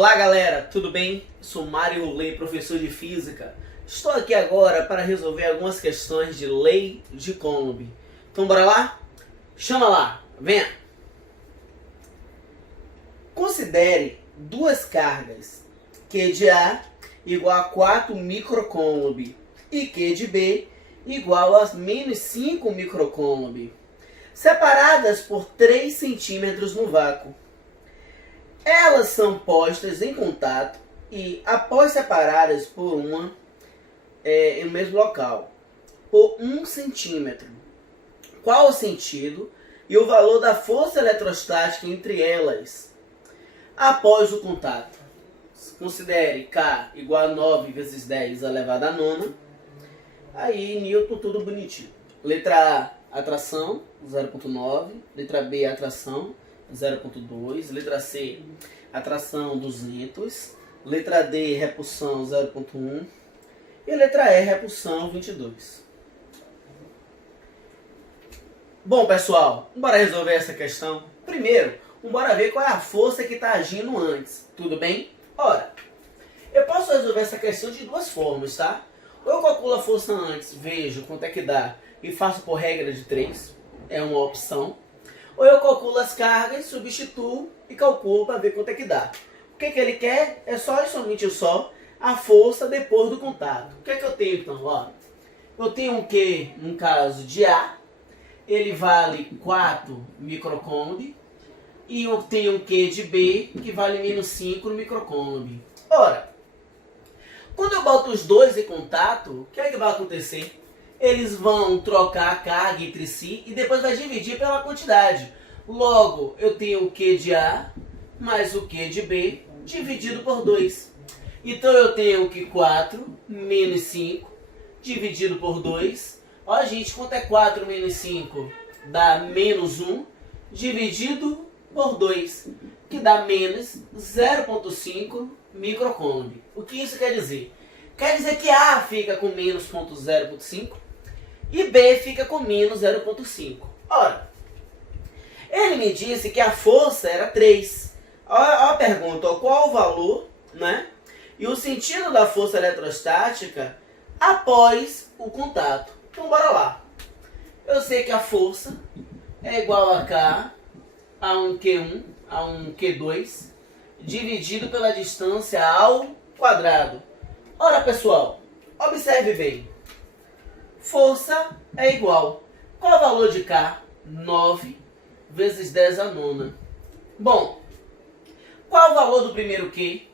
Olá galera, tudo bem? Sou Mário Rolê, professor de Física. Estou aqui agora para resolver algumas questões de Lei de Coulomb. Então bora lá? Chama lá, venha! Considere duas cargas, Q de A igual a 4 microcoulomb e Q de B igual a menos 5 microcoulomb, separadas por 3 centímetros no vácuo. Elas são postas em contato e, após separadas por no mesmo local, por 1 centímetro. Qual o sentido e o valor da força eletrostática entre elas após o contato? Considere K igual a 9 vezes 10 elevado a nona. Aí, Newton, tudo bonitinho. Letra A, atração, 0,9. Letra B, atração, 0,2. Letra C, atração, 200. Letra D, repulsão, 0,1. E letra E, repulsão, 22. Bom, pessoal, bora resolver essa questão. Primeiro, bora ver qual é a força que está agindo antes. Tudo bem? Ora, eu posso resolver essa questão de duas formas, tá? Ou eu calculo a força antes, vejo quanto é que dá e faço por regra de 3, é uma opção. Ou eu calculo as cargas, substituo e calculo para ver quanto é que dá. O que ele quer é só e somente a força depois do contato. O que eu tenho então? Ó, eu tenho um Q, no caso de A, ele vale 4 microcoulomb, e eu tenho um Q de B que vale menos 5 microcoulomb. Ora, quando eu boto os dois em contato, o que é que vai acontecer? Eles vão trocar a carga entre si e depois vai dividir pela quantidade. Logo, eu tenho o Q de A mais o Q de B dividido por 2. Então eu tenho que 4 menos 5 dividido por 2. Ó, gente, quanto é 4 menos 5? Dá menos 1 dividido por 2, que dá menos 0,5 microcoulomb. O que isso quer dizer? Quer dizer que A fica com menos 0,5 e B fica com menos 0,5. Ora, ele me disse que a força era 3. Olha a pergunta, qual o valor, né? E o sentido da força eletrostática após o contato. Então bora lá. Eu sei que a força é igual a K a um Q1 a um Q2 dividido pela distância ao quadrado. Ora, pessoal, observe bem. Força é igual. Qual é o valor de K? 9 vezes 10 a nona. Bom, qual é o valor do primeiro Q?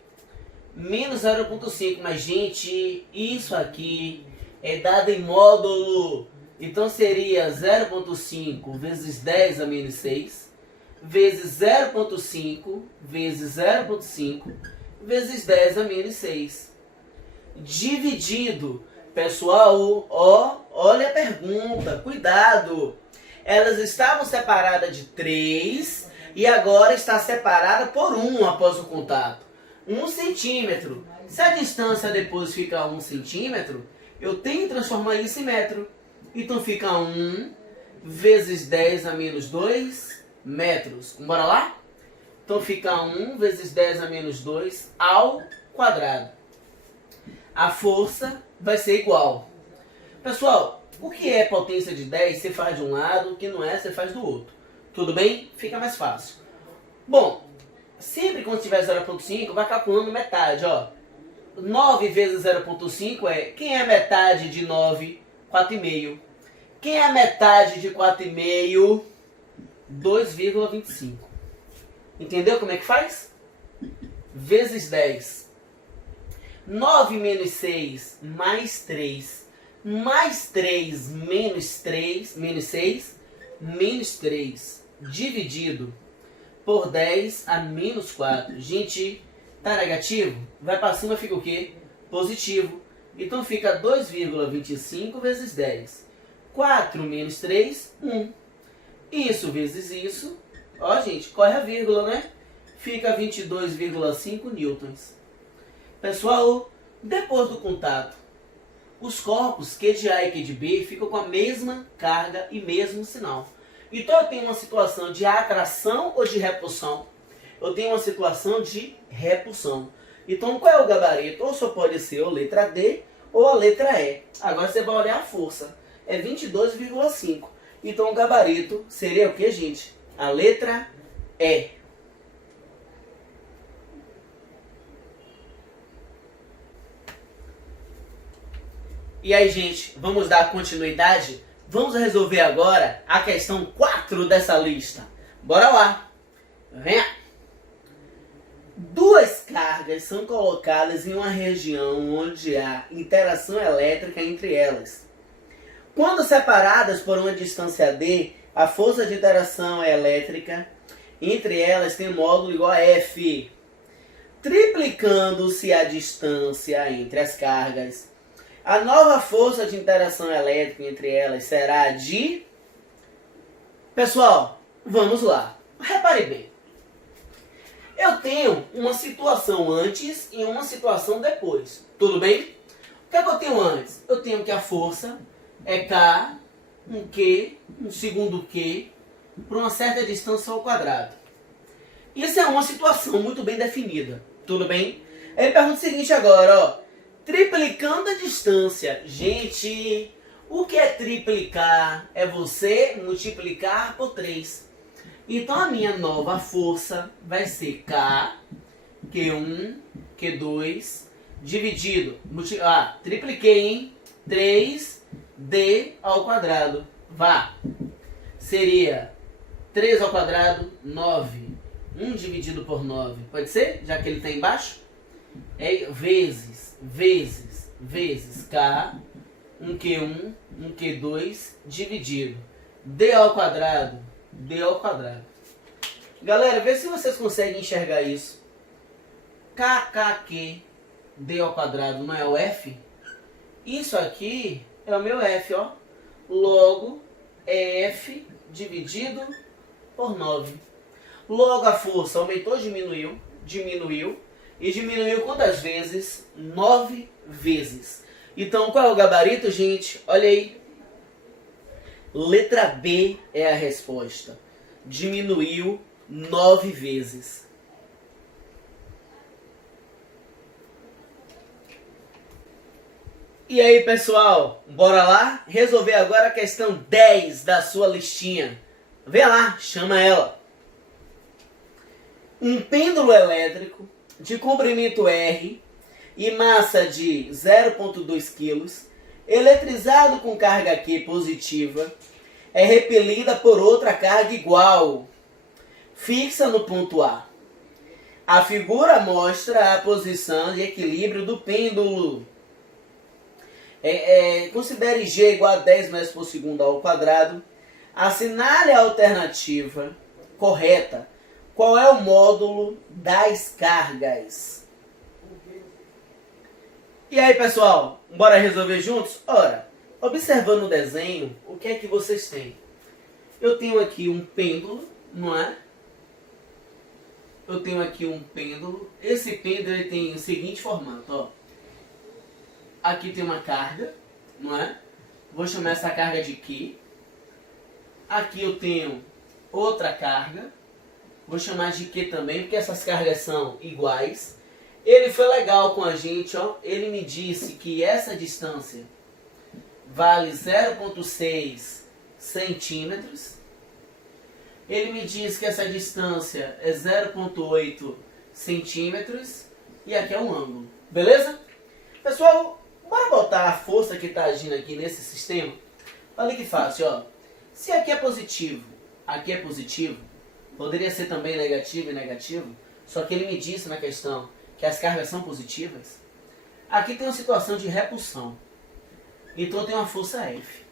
Menos 0,5. Mas, gente, isso aqui é dado em módulo. Então, seria 0,5 vezes 10 a menos 6 vezes 0,5 vezes 0,5 vezes 10 a menos 6. Dividido. Pessoal, ó, olha a pergunta, cuidado. Elas estavam separadas de 3 e agora está separada por 1 após o contato. 1 centímetro. Se a distância depois fica 1 centímetro, eu tenho que transformar isso em metro. Então fica 1 vezes 10 a menos 2 metros. Bora lá? Então fica 1 vezes 10 a menos 2 ao quadrado. A força vai ser igual. Pessoal, o que é potência de 10, você faz de um lado, o que não é, você faz do outro. Tudo bem? Fica mais fácil. Bom, sempre quando tiver 0,5, vai calculando metade, ó. 9 vezes 0,5 é... Quem é metade de 9? 4,5. Quem é metade de 4,5? 2,25. Entendeu como é que faz? Vezes 10. 9 menos 6 mais 3. Mais 3 menos 3. Menos 6 menos 3. Dividido por 10 a menos 4. Gente, tá negativo? Vai para cima, fica o quê? Positivo. Então fica 2,25 vezes 10. 4 menos 3, 1. Isso vezes isso. Ó, gente, corre a vírgula, né? Fica 22,5 newtons. Pessoal, depois do contato, os corpos Q de A e Q de B ficam com a mesma carga e mesmo sinal. Então eu tenho uma situação de atração ou de repulsão. eu tenho uma situação de repulsão. Então, qual é o gabarito? Ou só pode ser a letra D ou a letra E. Agora você vai olhar a força. É 22,5. Então, o gabarito seria o que, gente? A letra E. E aí, gente, vamos dar continuidade? Vamos resolver agora a questão 4 dessa lista. Bora lá! Venha! Duas cargas são colocadas em uma região onde há interação elétrica entre elas. Quando separadas por uma distância d, a força de interação elétrica entre elas tem módulo igual a F. Triplicando-se a distância entre as cargas, a nova força de interação elétrica entre elas será de... Pessoal, vamos lá. Repare bem. Eu tenho uma situação antes e uma situação depois. Tudo bem? O que é que eu tenho antes? Eu tenho que a força é K, um Q, um segundo Q, por uma certa distância ao quadrado. Isso é uma situação muito bem definida. Tudo bem? Ele pergunta o seguinte agora, ó. Triplicando a distância. Gente, o que é triplicar? É você multiplicar por 3. Então a minha nova força vai ser K, Q1, Q2, dividido. Tripliquei, hein? 3D ao quadrado. Vá. Seria 3 ao quadrado, 9. 1 dividido por 9. Pode ser? Já que ele está embaixo? É vezes K, 1Q1, 1Q2, dividido. D ao quadrado. Galera, vê se vocês conseguem enxergar isso. KKQ, D ao quadrado, não é o F? Isso aqui é o meu F, ó. Logo, é F dividido por 9. Logo, a força aumentou ou diminuiu? Diminuiu. E diminuiu quantas vezes? 9 vezes. Então, qual é o gabarito, gente? Olha aí. Letra B é a resposta. Diminuiu 9 vezes. E aí, pessoal? Bora lá? Resolver agora a questão 10 da sua listinha. Vem lá, chama ela. Um pêndulo elétrico de comprimento R e massa de 0,2 kg, eletrizado com carga Q positiva, é repelida por outra carga igual, fixa no ponto A. A figura mostra a posição de equilíbrio do pêndulo. Considere G igual a 10 metros por segundo ao quadrado. Assinale a alternativa correta. Qual é o módulo das cargas? E aí, pessoal, bora resolver juntos? Ora, observando o desenho, o que é que vocês têm? Eu tenho aqui um pêndulo, não é? Eu tenho aqui um pêndulo. Esse pêndulo ele tem o seguinte formato, ó. Aqui tem uma carga, não é? Vou chamar essa carga de Q. Aqui eu tenho outra carga. Vou chamar de Q também, porque essas cargas são iguais. Ele foi legal com a gente, ó. Ele me disse que essa distância vale 0,6 centímetros. Ele me diz que essa distância é 0,8 centímetros. E aqui é um ângulo. Beleza? Pessoal, bora botar a força que está agindo aqui nesse sistema. Olha que fácil, ó. Se aqui é positivo, poderia ser também negativo e negativo, só que ele me disse na questão que as cargas são positivas. Aqui tem uma situação de repulsão. Então tem uma força F.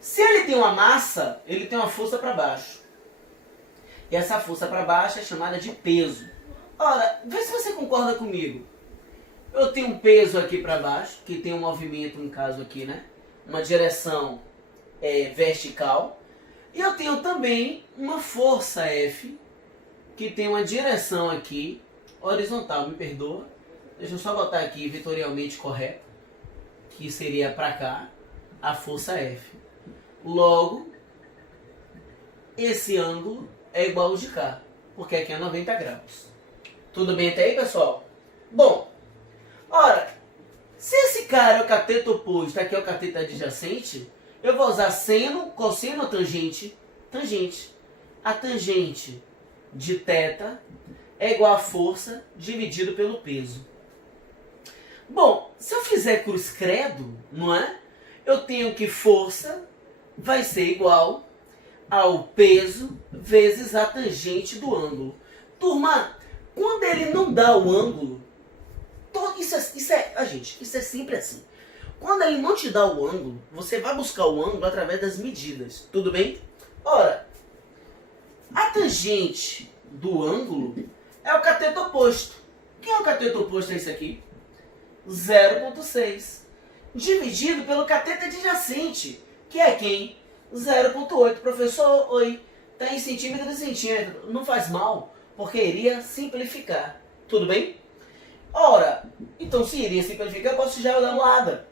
Se ele tem uma massa, ele tem uma força para baixo. E essa força para baixo é chamada de peso. Ora, vê se você concorda comigo. Eu tenho um peso aqui para baixo, que tem um movimento, no caso aqui, né? Uma direção vertical. E eu tenho também uma força F, que tem uma direção aqui, horizontal, me perdoa. Deixa eu só botar aqui vetorialmente correto, que seria para cá, a força F. Logo, esse ângulo é igual ao de cá. porque aqui é 90 graus. Tudo bem até aí, pessoal? Bom, ora, se esse cara é o cateto oposto, aqui é o cateto adjacente, eu vou usar seno, cosseno ou tangente? Tangente. A tangente de θ é igual a força dividido pelo peso. Bom, se eu fizer cruz credo, não é? Eu tenho que força vai ser igual ao peso vezes a tangente do ângulo. Turma, quando ele não dá o ângulo, isso é sempre assim. Quando ele não te dá o ângulo, você vai buscar o ângulo através das medidas. Tudo bem? Ora, a tangente do ângulo é o cateto oposto. Quem é o cateto oposto a esse aqui? 0,6. Dividido pelo cateto adjacente, que é quem? 0,8. Professor, oi, está em centímetro de centímetro. Não faz mal, porque iria simplificar. Tudo bem? Ora, então se iria simplificar, eu posso já dar uma olhada.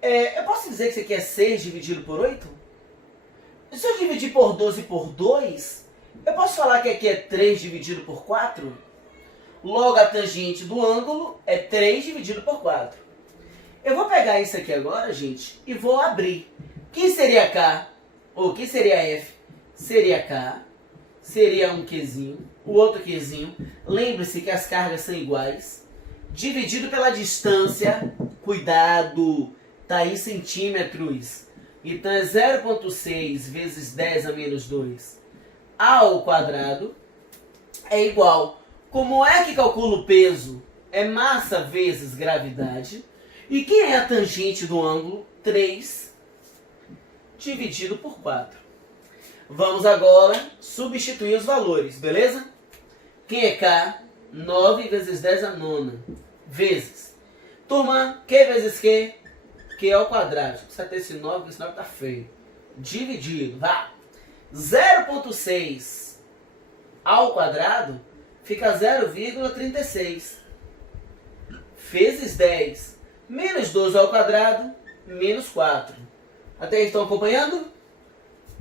Eu posso dizer que isso aqui é 6 dividido por 8? Se eu dividir por 12 por 2, eu posso falar que aqui é 3 dividido por 4? Logo, a tangente do ângulo é 3 dividido por 4. Eu vou pegar isso aqui agora, gente, e vou abrir. Quem seria K? Ou quem seria F? Seria K, seria um Qzinho, o outro Qzinho. Lembre-se que as cargas são iguais. Dividido pela distância, cuidado, tá em centímetros. Então é 0,6 vezes 10 a menos 2 ao quadrado é igual. Como é que calculo o peso? É massa vezes gravidade. E quem é a tangente do ângulo? 3 dividido por 4. Vamos agora substituir os valores, beleza? Quem é K? 9 vezes 10 a nona. Vezes. Turma, Q vezes Q? Q ao quadrado. Precisa ter esse 9, porque esse 9 tá feio. Dividido, vá. 0,6 ao quadrado fica 0,36. Vezes 10. Menos 12 ao quadrado, menos 4. Até aí estão acompanhando?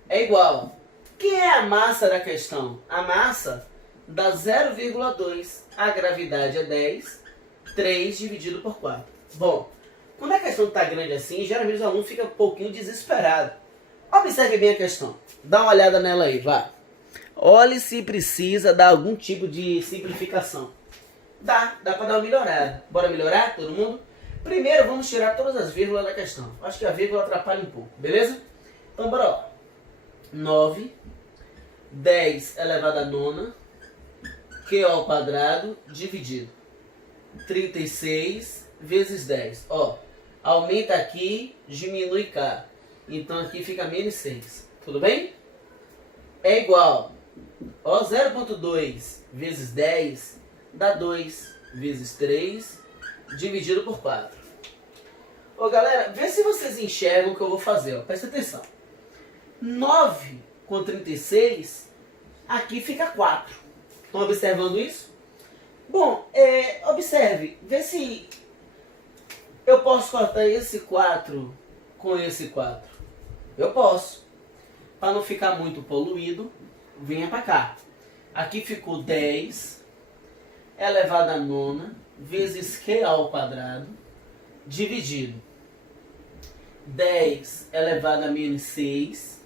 É igual. Quem é a massa da questão? A massa dá 0,2. A gravidade é 10. 3 dividido por 4. Bom, quando a questão está grande assim, geralmente os alunos ficam um pouquinho desesperados. Observe bem a questão. Dá uma olhada nela aí, vá. Olhe se precisa dar algum tipo de simplificação. Dá para dar uma melhorada. Bora melhorar, todo mundo? Primeiro, vamos tirar todas as vírgulas da questão. Acho que a vírgula atrapalha um pouco, beleza? Então, bora lá. 9, 10 elevado a nona, Q ao quadrado, dividido. 36 vezes 10. Ó, aumenta aqui, diminui K. Então aqui fica menos 6. Tudo bem? É igual. Ó, 0,2 vezes 10 dá 2 vezes 3 dividido por 4. Ô galera, vê se vocês enxergam o que eu vou fazer. Ó. Presta atenção. 9 com 36, aqui fica 4. Estão observando isso? Bom, observe. Vê se eu posso cortar esse 4 com esse 4. Eu posso. Para não ficar muito poluído, venha para cá. Aqui ficou 10 elevado a nona vezes Q ao quadrado dividido. 10 elevado a menos 6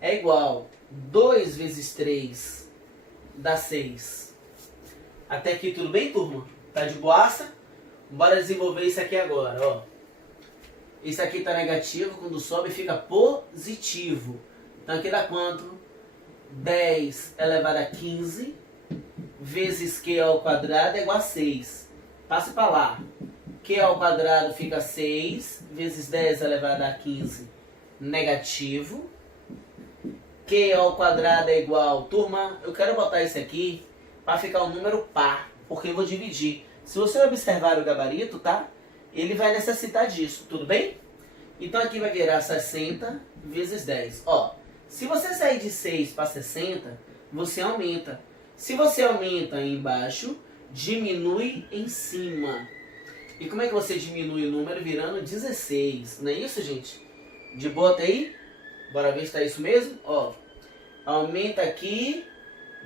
é igual 2 vezes 3 dá 6. Até aqui tudo bem, turma? Tá de boaça? Bora desenvolver isso aqui agora, ó. Isso aqui tá negativo, quando sobe fica positivo. Então aqui dá quanto? 10 elevado a 15 vezes Q ao quadrado é igual a 6. Passe para lá. Q ao quadrado fica 6 vezes 10 elevado a 15 negativo. Q ao quadrado é igual... Turma, eu quero botar isso aqui para ficar um número par, porque eu vou dividir. Se você observar o gabarito, tá? Ele vai necessitar disso, tudo bem? Então aqui vai virar 60 vezes 10. Ó, se você sair de 6 para 60, você aumenta. Se você aumenta aí embaixo, diminui em cima. E como é que você diminui o número virando 16? Não é isso, gente? De boa até aí? Bora ver se tá isso mesmo? Ó, aumenta aqui,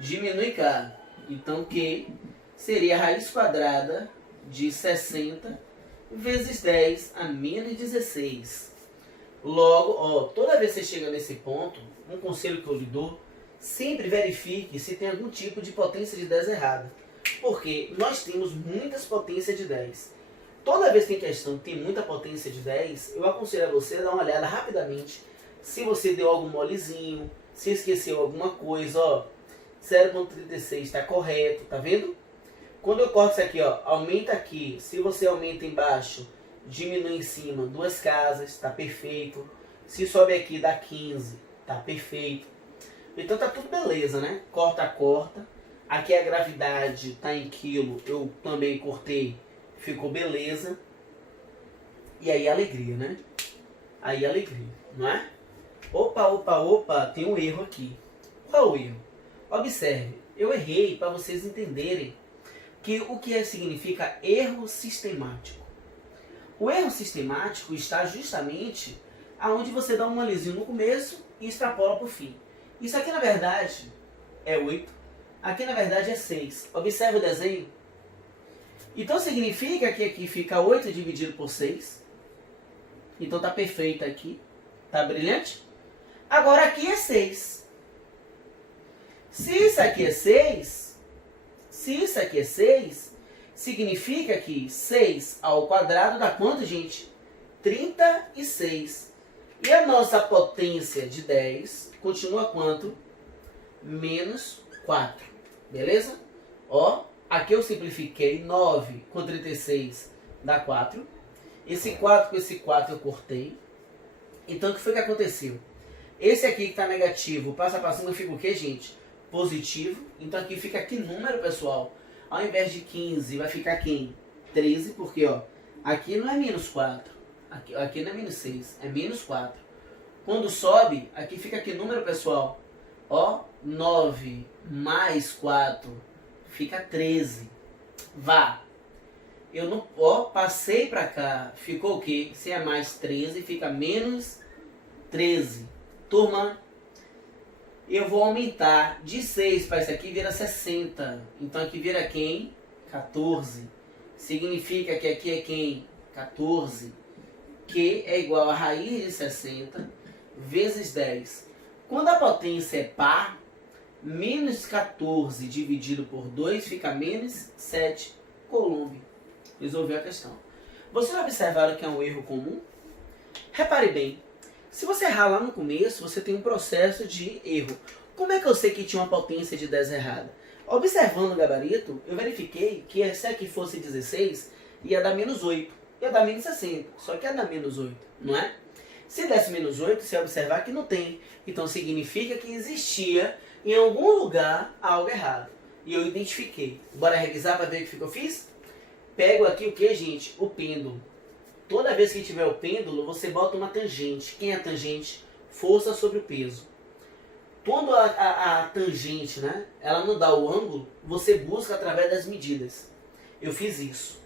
diminui K. Então Q seria a raiz quadrada de 60 vezes 10 a menos 16. Logo, ó, toda vez que você chega nesse ponto, um conselho que eu lhe dou, sempre verifique se tem algum tipo de potência de 10 errada. Porque nós temos muitas potências de 10. Toda vez que em questão tem muita potência de 10, eu aconselho a você a dar uma olhada rapidamente se você deu algum molezinho, se esqueceu alguma coisa, ó. 0,36 está correto, tá vendo? Quando eu corto isso aqui, ó, aumenta aqui. Se você aumenta embaixo, diminui em cima, duas casas, tá perfeito. Se sobe aqui, dá 15, tá perfeito. Então tá tudo beleza, né? Corta, corta. Aqui a gravidade tá em quilo, eu também cortei, ficou beleza. E aí alegria, né? Aí alegria, não é? Opa, opa, opa, tem um erro aqui. Qual o erro? Observe, eu errei para vocês entenderem o que significa erro sistemático. O erro sistemático está justamente aonde você dá um molezinho no começo e extrapola para o fim. Isso aqui na verdade é 8, aqui na verdade é 6. Observe o desenho. Então significa que aqui fica 8 dividido por 6. Então está perfeito aqui. Está brilhante? Agora aqui é 6. Se isso aqui é 6, significa que 6 ao quadrado dá quanto, gente? 36. E a nossa potência de 10 continua quanto? Menos 4. Beleza? Ó, aqui eu simplifiquei. 9 com 36 dá 4. Esse 4 com esse 4 eu cortei. Então o que foi que aconteceu? Esse aqui que está negativo passa para cima, fica o quê, gente? Positivo. Então aqui fica que número, pessoal? Ao invés de 15, vai ficar quem? 13, porque ó, aqui não é menos 4. Aqui não é menos 6, é menos 4. Quando sobe, aqui fica que número, pessoal? Ó, 9 mais 4 fica 13. Vá. Eu não, ó, passei para cá, ficou o quê? Se é mais 13, fica menos 13. Turma, eu vou aumentar de 6 para isso aqui, vira 60. Então aqui vira quem? 14. Significa que aqui é quem? 14. Que é igual a raiz de 60 vezes 10. Quando a potência é par, menos 14 dividido por 2 fica menos 7 coulomb. Resolveu a questão. Vocês observaram que é um erro comum? Repare bem. Se você errar lá no começo, você tem um processo de erro. Como é que eu sei que tinha uma potência de 10 errada? Observando o gabarito, eu verifiquei que se aqui fosse 16, ia dar menos 8. Ia dar menos 60. Só que ia dar menos 8, não é? Se desse menos 8, você vai observar que não tem. Então significa que existia em algum lugar algo errado. E eu identifiquei. Bora revisar para ver o que eu fiz? Pego aqui o que, gente? O pêndulo. Toda vez que tiver o pêndulo, você bota uma tangente. Quem é a tangente? Força sobre o peso. Quando a tangente, né, ela não dá o ângulo, você busca através das medidas. Eu fiz isso.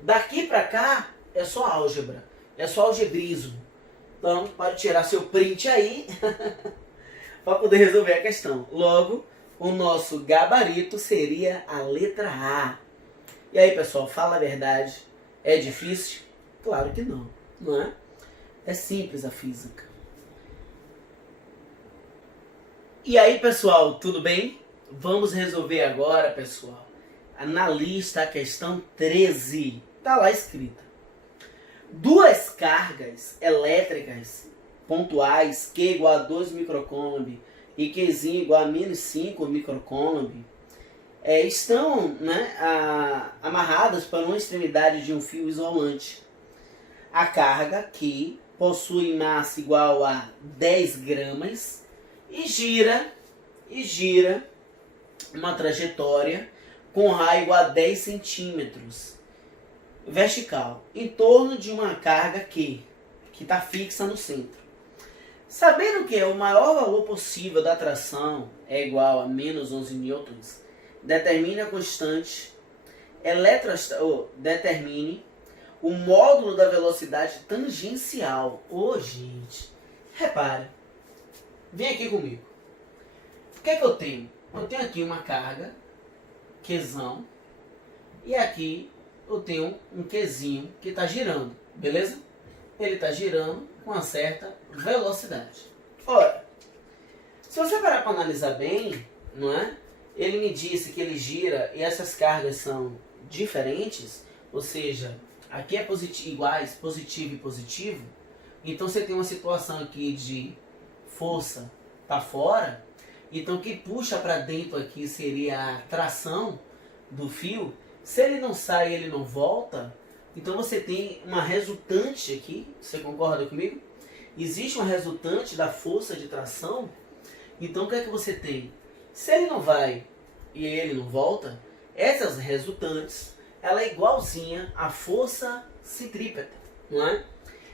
Daqui para cá é só álgebra. É só algebrismo. Então, pode tirar seu print aí para poder resolver a questão. Logo, o nosso gabarito seria a letra A. E aí, pessoal, fala a verdade. É difícil? Claro que não, não é? É simples a física. E aí, pessoal, tudo bem? Vamos resolver agora, pessoal, na lista a questão 13. Está lá escrita. Duas cargas elétricas pontuais, Q igual a 2 microcoulomb e Qzinho igual a menos 5 microcoulomb, estão, né, amarradas para uma extremidade de um fio isolante. A carga, que possui massa igual a 10 gramas, e gira uma trajetória com raio igual a 10 centímetros vertical, em torno de uma carga que está fixa no centro. Sabendo que o maior valor possível da tração é igual a menos 11 newtons, determine a constante determine o módulo da velocidade tangencial. Ô, gente, repare. Vem aqui comigo. O que é que eu tenho? eu tenho aqui uma carga, Qzão, e aqui eu tenho um Qzinho que está girando, beleza? Ele está girando com uma certa velocidade. Ora, se você parar para analisar bem, não é? Ele me disse que ele gira e essas cargas são diferentes, ou seja, aqui é iguais, positivo e positivo. Então você tem uma situação aqui de força para fora. Então o que puxa para dentro aqui seria a tração do fio. Se ele não sai e ele não volta, então você tem uma resultante aqui. Você concorda comigo? Existe uma resultante da força de tração. Então o que é que você tem? Se ele não vai e ele não volta, essas resultantes, ela é igualzinha à força centrípeta, não é?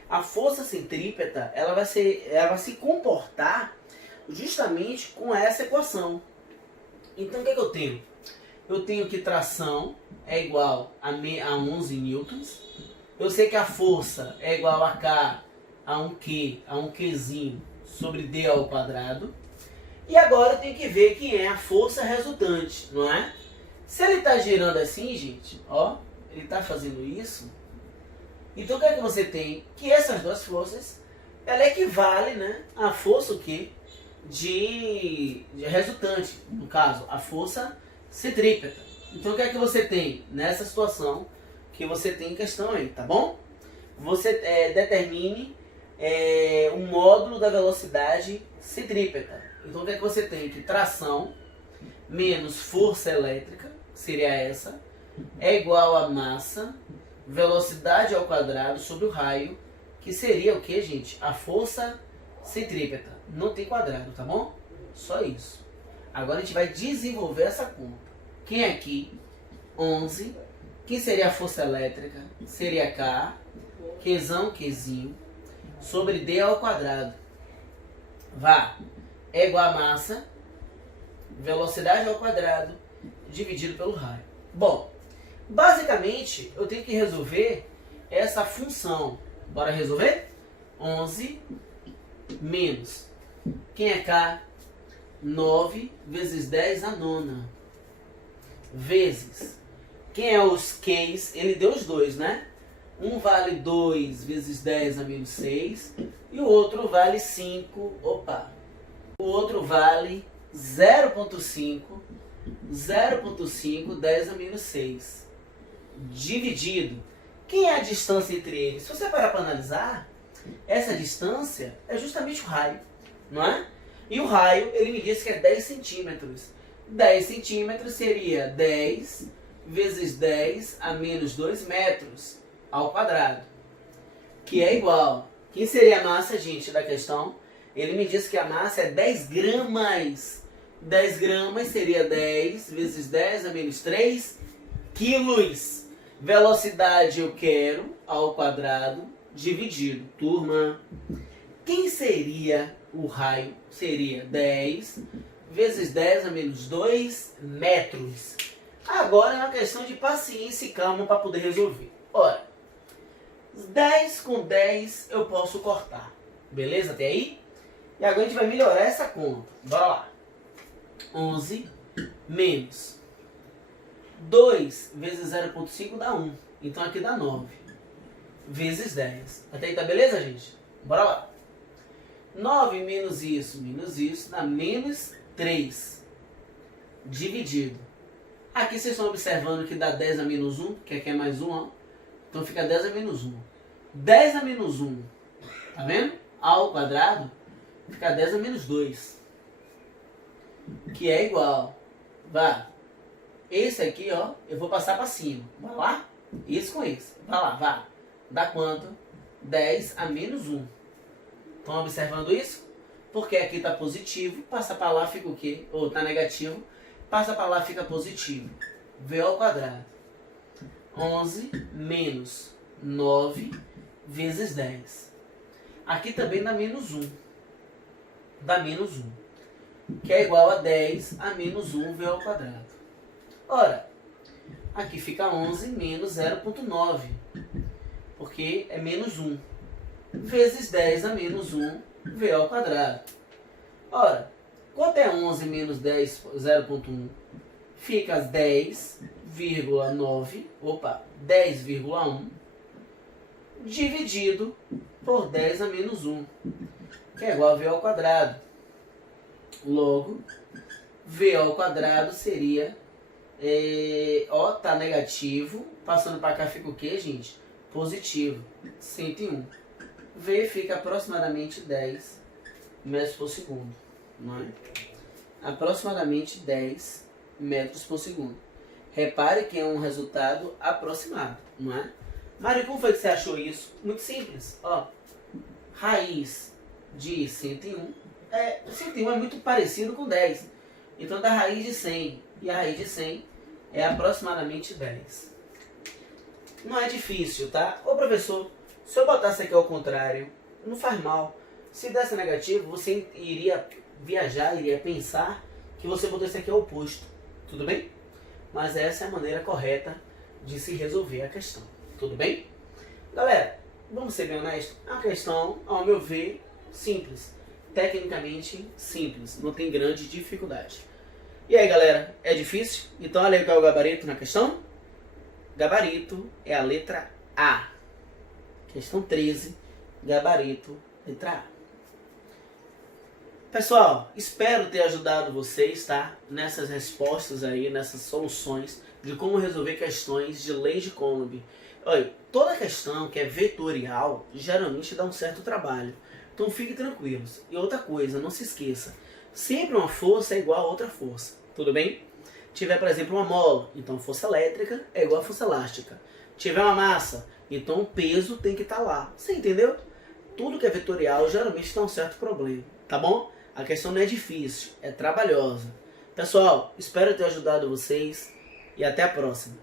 A força centrípeta, ela vai se comportar justamente com essa equação. Então o que é que eu tenho? Eu tenho que tração é igual a 11 newtons. Eu sei que a força é igual a K, a um Qzinho sobre D ao quadrado. E agora eu tenho que ver quem é a força resultante, não é? Se ele está girando assim, gente, ó, ele está fazendo isso. Então o que é que você tem? Que essas duas forças, ela equivale, né, à força o quê? De resultante, no caso, a força centrípeta. Então o que é que você tem nessa situação que você tem em questão aí, tá bom? Você determine o módulo da velocidade centrípeta. Então o que é que você tem? Que tração menos força elétrica, seria essa, é igual a massa, velocidade ao quadrado sobre o raio, que seria o que, gente? A força centrípeta. Não tem quadrado, tá bom? Só isso. Agora a gente vai desenvolver essa conta. Quem é aqui? 11. Quem seria a força elétrica? Seria K, Qzinho, sobre D ao quadrado. Vá. É igual a massa, velocidade ao quadrado, dividido pelo raio. Bom, basicamente, eu tenho que resolver essa função. Bora resolver? 11 menos. Quem é K? 9 vezes 10 a nona. Vezes. Quem é os Qs? Ele deu os dois, né? Um vale 2 vezes 10 a menos 6. E o outro vale 5. Opa! O outro vale 0,5 10 a menos 6. Dividido. Quem é a distância entre eles? Se você parar para analisar, essa distância é justamente o raio, não é? E o raio, ele me disse que é 10 centímetros. 10 centímetros seria 10 vezes 10 a menos 2 metros ao quadrado. Que é igual. Quem seria a massa, gente, da questão? Ele me disse que a massa é 10 gramas. 10 gramas seria 10 vezes 10 a menos 3 quilos. Velocidade eu quero ao quadrado dividido. Turma, quem seria o raio? Seria 10 vezes 10 a menos 2 metros. Agora é uma questão de paciência e calma para poder resolver. Ora, 10 com 10 eu posso cortar. Beleza até aí? E agora a gente vai melhorar essa conta. Bora lá. 11 menos 2 vezes 0,5 dá 1. Então aqui dá 9. Vezes 10. Até aí tá beleza, gente? Bora lá. 9 menos isso dá menos 3. Dividido. Aqui vocês estão observando que dá 10 a menos 1, que aqui é mais 1, ó. Então fica 10 a menos 1. 10 a menos 1, tá vendo? Ao quadrado, fica 10 a menos 2. Que é igual. Vá. Esse aqui, ó, eu vou passar para cima. Vai lá? Esse com esse. Vai lá, vá. Dá quanto? 10 a menos 1. Estão observando isso? Porque aqui está positivo, passa para lá, fica o quê? Ou está negativo, passa para lá, fica positivo. V ao quadrado. 11 menos 9 vezes 10. Aqui também dá menos 1. Dá menos 1. Que é igual a 10 a menos 1 V ao quadrado. Ora, aqui fica 11 menos 0,9. Porque é menos 1. Vezes 10 a menos 1 V ao quadrado. Ora, Quanto é 11 menos 10, 0,1? Fica 10,9, 10,1 dividido por 10 a menos 1, que é igual a V ao quadrado. Logo, V ao quadrado seria, tá negativo, passando para cá fica o que, gente? Positivo, 101. V fica aproximadamente 10 metros por segundo, não é? Aproximadamente 10 metros por segundo. Repare que é um resultado aproximado, não é? Mário, como foi que você achou isso? Muito simples, ó. Raiz de 101, 101 é muito parecido com 10. Então da raiz de 100, e a raiz de 100 é aproximadamente 10. Não é difícil, tá? Ô professor, se eu botasse aqui ao contrário, não faz mal. Se desse negativo, você iria viajar, iria pensar que você botou isso aqui ao oposto. Tudo bem? Mas essa é a maneira correta de se resolver a questão. Tudo bem? Galera, vamos ser bem honestos. É uma questão, ao meu ver, simples. Tecnicamente simples. Não tem grande dificuldade. E aí, galera, é difícil? Então olha aí qual é o gabarito na questão. Gabarito é a letra A. Questão 13, gabarito, letra A. Pessoal, espero ter ajudado vocês, tá? Nessas respostas aí, nessas soluções de como resolver questões de lei de Coulomb. Olha, toda questão que é vetorial, geralmente dá um certo trabalho. Então fiquem tranquilos. E outra coisa, não se esqueça. Sempre uma força é igual a outra força. Tudo bem? Tiver, por exemplo, uma mola, então força elétrica é igual a força elástica. Tiver uma massa, então o peso tem que estar lá. Você entendeu? Tudo que é vetorial geralmente dá um certo problema. Tá bom? A questão não é difícil, é trabalhosa. Pessoal, espero ter ajudado vocês e até a próxima.